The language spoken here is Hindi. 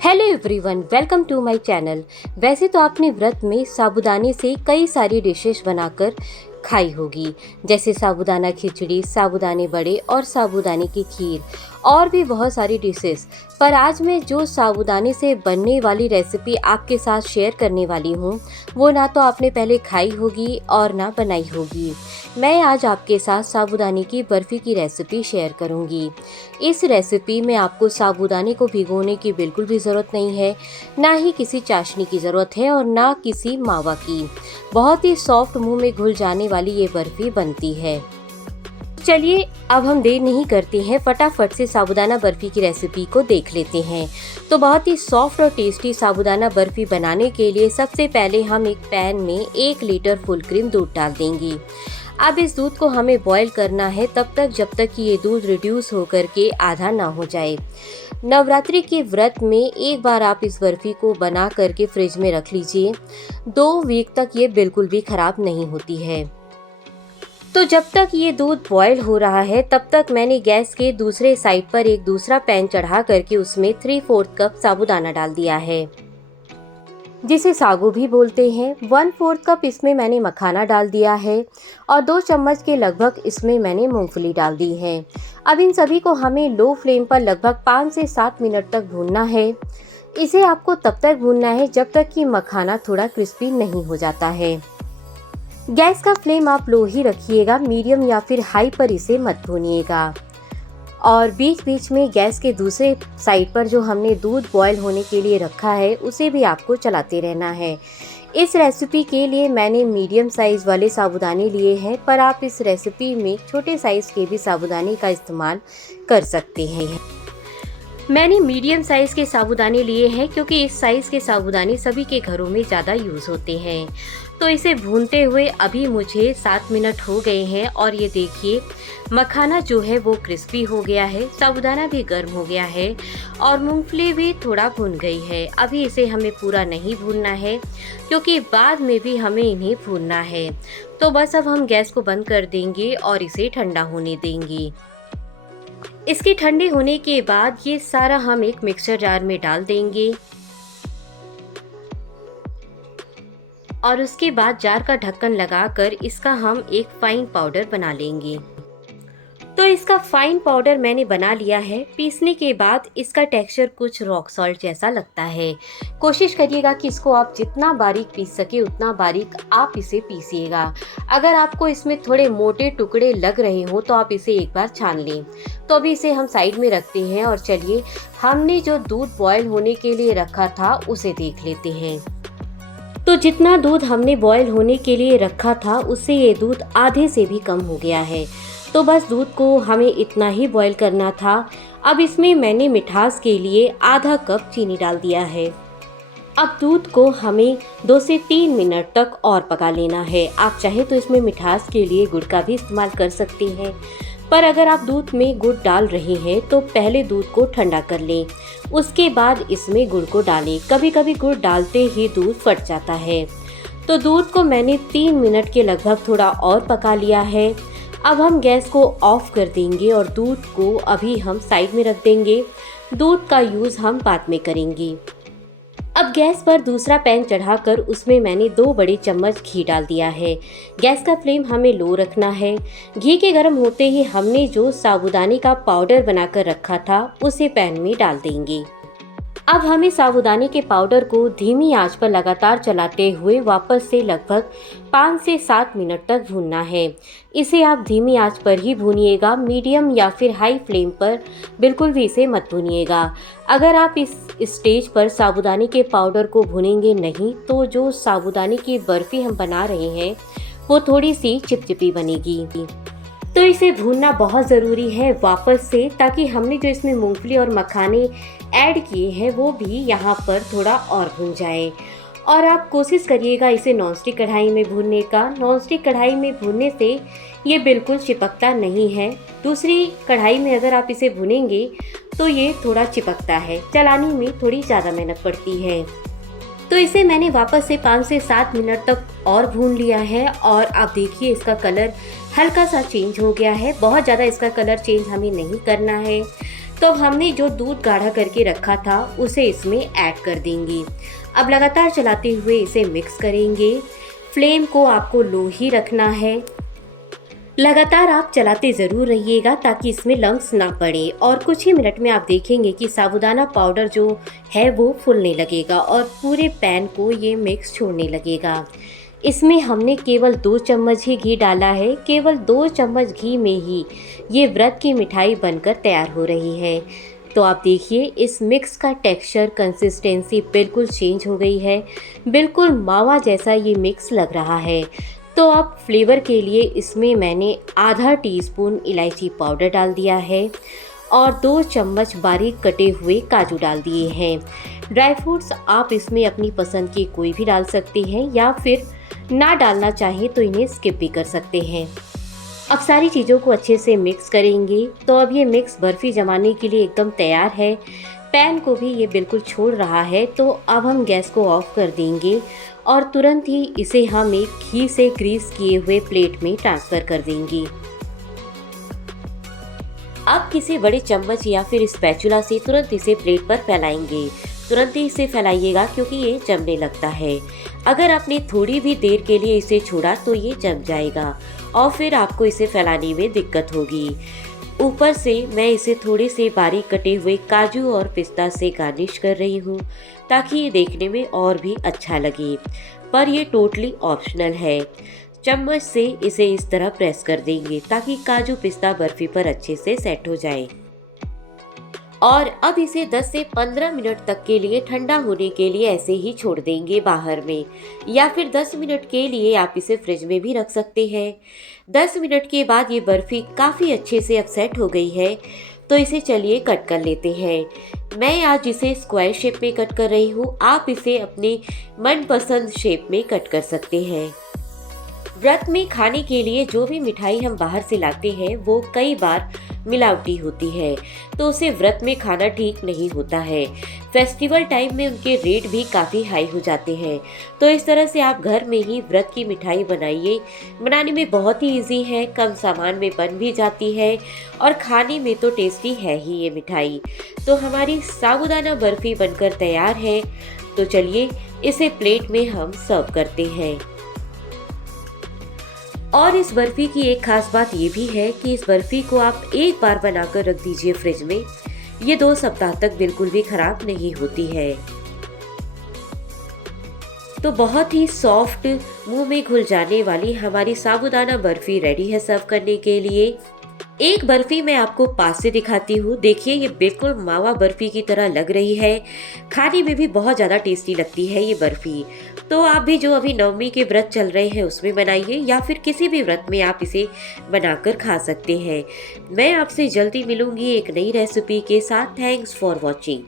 Hello everyone, welcome to my channel. वैसे तो आपने व्रत में साबूदाने से कई सारी डिशेस बनाकर खाई होगी, जैसे साबूदाना खिचड़ी, साबूदाने बड़े और साबूदाने की खीर और भी बहुत सारी डिशेस। पर आज मैं जो साबूदाने से बनने वाली रेसिपी आपके साथ शेयर करने वाली हूँ, वो ना तो आपने पहले खाई होगी और ना बनाई होगी। मैं आज आपके साथ साबूदाने की बर्फ़ी की रेसिपी शेयर करूँगी। इस रेसिपी में आपको साबूदाने को भिगोने की बिल्कुल भी ज़रूरत नहीं है, ना ही किसी चाशनी की ज़रूरत है और ना किसी मावा की। बहुत ही सॉफ्ट, मुंह में घुल जाने वाली ये बर्फ़ी बनती है। चलिए अब हम देर नहीं करते हैं, फटाफट से साबूदाना बर्फ़ी की रेसिपी को देख लेते हैं। तो बहुत ही सॉफ्ट और टेस्टी साबूदाना बर्फ़ी बनाने के लिए सबसे पहले हम एक पैन में 1 लीटर फुल क्रीम दूध डाल देंगे। अब इस दूध को हमें बॉईल करना है तब तक जब तक कि ये दूध रिड्यूस होकर के आधा ना हो जाए। नवरात्रि के व्रत में एक बार आप इस बर्फ़ी को बना करके फ्रिज में रख लीजिए। 2 वीक तक ये बिल्कुल भी ख़राब नहीं होती है। तो जब तक ये दूध बॉयल हो रहा है तब तक मैंने गैस के दूसरे साइड पर एक दूसरा पैन चढ़ा करके उसमें 3/4 कप साबूदाना डाल दिया है, जिसे सागू भी बोलते हैं। 1/4 कप इसमें मैंने मखाना डाल दिया है और 2 चम्मच के लगभग इसमें मैंने मूंगफली डाल दी है। अब इन सभी को हमें लो फ्लेम पर लगभग 5 से 7 मिनट तक भूनना है। इसे आपको तब तक भूनना है जब तक कि मखाना थोड़ा क्रिस्पी नहीं हो जाता है। गैस का फ्लेम आप लो ही रखिएगा, मीडियम या फिर हाई पर इसे मत भूनिएगा। और बीच बीच में गैस के दूसरे साइड पर जो हमने दूध बॉयल होने के लिए रखा है उसे भी आपको चलाते रहना है। इस रेसिपी के लिए मैंने मीडियम साइज़ वाले साबूदाने लिए हैं, पर आप इस रेसिपी में छोटे साइज़ के भी साबूदाने का इस्तेमाल कर सकते हैं। मैंने मीडियम साइज़ के साबूदाने लिए हैं क्योंकि इस साइज़ के साबूदाने सभी के घरों में ज़्यादा यूज़ होते हैं। तो इसे भूनते हुए अभी मुझे 7 मिनट हो गए हैं और ये देखिए मखाना जो है वो क्रिस्पी हो गया है, साबूदाना भी गर्म हो गया है और मूंगफली भी थोड़ा भुन गई है। अभी इसे हमें पूरा नहीं भूनना है क्योंकि बाद में भी हमें इन्हें भूनना है। तो बस अब हम गैस को बंद कर देंगे और इसे ठंडा होने देंगे। इसके ठंडे होने के बाद ये सारा हम एक मिक्सर जार में डाल देंगे और उसके बाद जार का ढक्कन लगाकर इसका हम एक फाइन पाउडर बना लेंगे। तो इसका फाइन पाउडर मैंने बना लिया है। पीसने के बाद इसका टेक्सचर कुछ रॉक सॉल्ट जैसा लगता है। कोशिश करिएगा कि इसको आप जितना बारीक पीस सके उतना बारीक आप इसे पीसिएगा। अगर आपको इसमें थोड़े मोटे टुकड़े लग रहे हो तो आप इसे एक बार छान लें। तो अभी इसे हम साइड में रखते हैं और चलिए हमने जो दूध बॉयल होने के लिए रखा था उसे देख लेते हैं। तो जितना दूध हमने बॉयल होने के लिए रखा था उससे ये दूध आधे से भी कम हो गया है। तो बस दूध को हमें इतना ही बॉयल करना था। अब इसमें मैंने मिठास के लिए आधा कप चीनी डाल दिया है। अब दूध को हमें 2 से 3 मिनट तक और पका लेना है। आप चाहे तो इसमें मिठास के लिए गुड़ का भी इस्तेमाल कर सकते हैं, पर अगर आप दूध में गुड़ डाल रहे हैं तो पहले दूध को ठंडा कर लें, उसके बाद इसमें गुड़ को डालें। कभी कभी गुड़ डालते ही दूध फट जाता है। तो दूध को मैंने 3 मिनट के लगभग थोड़ा और पका लिया है। अब हम गैस को ऑफ कर देंगे और दूध को अभी हम साइड में रख देंगे। दूध का यूज़ हम बाद में करेंगे। अब गैस पर दूसरा पैन चढ़ाकर उसमें मैंने 2 बड़े चम्मच घी डाल दिया है। गैस का फ्लेम हमें लो रखना है। घी के गर्म होते ही हमने जो साबूदाने का पाउडर बनाकर रखा था उसे पैन में डाल देंगे। अब हमें साबूदाने के पाउडर को धीमी आंच पर लगातार चलाते हुए वापस से लगभग 5 से 7 मिनट तक भूनना है। इसे आप धीमी आंच पर ही भूनिएगा, मीडियम या फिर हाई फ्लेम पर बिल्कुल भी इसे मत भूनिएगा। अगर आप इस स्टेज पर साबूदाने के पाउडर को भूनेंगे नहीं तो जो साबूदाने की बर्फ़ी हम बना रहे हैं वो थोड़ी सी चिपचिपी बनेगी। तो इसे भूनना बहुत ज़रूरी है वापस से, ताकि हमने जो इसमें मूंगफली और मखाने ऐड किए हैं वो भी यहाँ पर थोड़ा और भून जाए। और आप कोशिश करिएगा इसे नॉनस्टिक कढ़ाई में भूनने का। नॉनस्टिक कढ़ाई में भूनने से ये बिल्कुल चिपकता नहीं है। दूसरी कढ़ाई में अगर आप इसे भूनेंगे तो ये थोड़ा चिपकता है, चलाने में थोड़ी ज़्यादा मेहनत पड़ती है। तो इसे मैंने वापस से 5 से 7 मिनट तक और भून लिया है और आप देखिए इसका कलर हल्का सा चेंज हो गया है। बहुत ज़्यादा इसका कलर चेंज हमें नहीं करना है। तो अब हमने जो दूध गाढ़ा करके रखा था उसे इसमें ऐड कर देंगे। अब लगातार चलाते हुए इसे मिक्स करेंगे। फ्लेम को आपको लो ही रखना है। लगातार आप चलाते ज़रूर रहिएगा ताकि इसमें लम्स ना पड़े, और कुछ ही मिनट में आप देखेंगे कि साबूदाना पाउडर जो है वो फूलने लगेगा और पूरे पैन को ये मिक्स छोड़ने लगेगा। इसमें हमने केवल 2 चम्मच ही घी डाला है। केवल 2 चम्मच घी में ही ये व्रत की मिठाई बनकर तैयार हो रही है। तो आप देखिए इस मिक्स का टेक्सचर, कंसिस्टेंसी बिल्कुल चेंज हो गई है। बिल्कुल मावा जैसा ये मिक्स लग रहा है। तो अब फ्लेवर के लिए इसमें मैंने आधा टीस्पून इलायची पाउडर डाल दिया है और 2 चम्मच बारीक कटे हुए काजू डाल दिए हैं। ड्राई फ्रूट्स आप इसमें अपनी पसंद के कोई भी डाल सकते हैं, या फिर ना डालना चाहें तो इन्हें स्किप भी कर सकते हैं। अब सारी चीज़ों को अच्छे से मिक्स करेंगे। तो अब ये मिक्स बर्फ़ी जमाने के लिए एकदम तैयार है। पैन को भी ये बिल्कुल छोड़ रहा है। तो अब हम गैस को ऑफ कर देंगे और तुरंत ही इसे हम एक घी से ग्रीस किए हुए प्लेट में ट्रांसफ़र कर देंगे। अब किसी बड़े चम्मच या फिर स्पैचुला से तुरंत इसे प्लेट पर फैलाएंगे। तुरंत ही इसे फैलाइएगा क्योंकि ये जमने लगता है। अगर आपने थोड़ी भी देर के लिए इसे छोड़ा तो ये जम जाएगा और फिर आपको इसे फैलाने में दिक्कत होगी। ऊपर से मैं इसे थोड़े से बारीक कटे हुए काजू और पिस्ता से गार्निश कर रही हूँ ताकि ये देखने में और भी अच्छा लगे, पर ये टोटली ऑप्शनल है। चम्मच से इसे इस तरह प्रेस कर देंगे ताकि काजू पिस्ता बर्फी पर अच्छे से सेट हो जाए। और अब इसे 10 से 15 मिनट तक के लिए ठंडा होने के लिए ऐसे ही छोड़ देंगे बाहर में, या फिर 10 मिनट के लिए आप इसे फ्रिज में भी रख सकते हैं। 10 मिनट के बाद ये बर्फ़ी काफ़ी अच्छे से अब सेट हो गई है। तो इसे चलिए कट कर लेते हैं। मैं आज इसे स्क्वायर शेप में कट कर रही हूँ। आप इसे अपने मनपसंद शेप में कट कर सकते हैं। व्रत में खाने के लिए जो भी मिठाई हम बाहर से लाते हैं वो कई बार मिलावटी होती है, तो उसे व्रत में खाना ठीक नहीं होता है। फेस्टिवल टाइम में उनके रेट भी काफ़ी हाई हो जाते हैं। तो इस तरह से आप घर में ही व्रत की मिठाई बनाइए। बनाने में बहुत ही इजी है, कम सामान में बन भी जाती है और खाने में तो टेस्टी है ही ये मिठाई। तो हमारी साबूदाना बर्फ़ी बनकर तैयार है। तो चलिए इसे प्लेट में हम सर्व करते हैं। और इस बर्फ़ी की एक खास बात ये भी है कि इस बर्फ़ी को आप एक बार बनाकर रख दीजिए फ्रिज में, ये 2 सप्ताह तक बिल्कुल भी खराब नहीं होती है। तो बहुत ही सॉफ्ट, मुंह में घुल जाने वाली हमारी साबूदाना बर्फ़ी रेडी है सर्व करने के लिए। एक बर्फ़ी मैं आपको पास से दिखाती हूँ। देखिए ये बिल्कुल मावा बर्फ़ी की तरह लग रही है। खाने में भी बहुत ज़्यादा टेस्टी लगती है ये बर्फ़ी। तो आप भी जो अभी नवमी के व्रत चल रहे हैं उसमें बनाइए, या फिर किसी भी व्रत में आप इसे बनाकर खा सकते हैं। मैं आपसे जल्दी मिलूंगी एक नई रेसिपी के साथ। Thanks for watching.